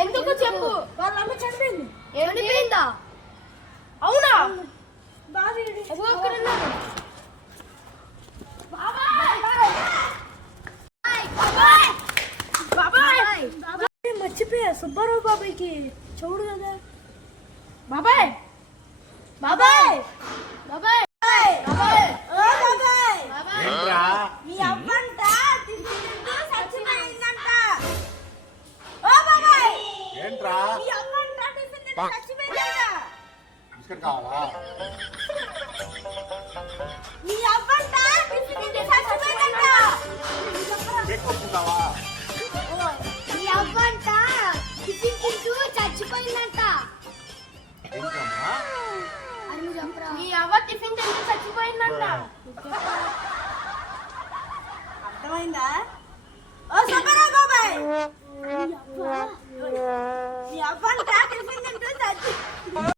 ఎందుకు చెప్పు. వాళ్ళ అమ్మ చనిపోయింది. చనిపోయిందా? అవునా? మర్చిపోయా సుబ్బారావు బాబాయ్కి చూడు కదా. బాబాయ్ బాబాయ్ బాబాయ్ మీ అవ్వంట చచ్చిపోయిందంట. ఓ బాబాయ్ ఏంట్రా మీ అవ్వంట చచ్చిపోయిందంట. బిస్కెట్ కావాలా? మీ అవ్వంట చచ్చిపోయిందంట. ఎక్కువా మీ అవ్వంట టిఫిన్ తింటూ చచ్చిపోయిందంట. మీ అవ్వ టిఫిన్ తింటూ చచ్చిపోయిందంట. అర్థమైందా? ఓ సుబ్బారావు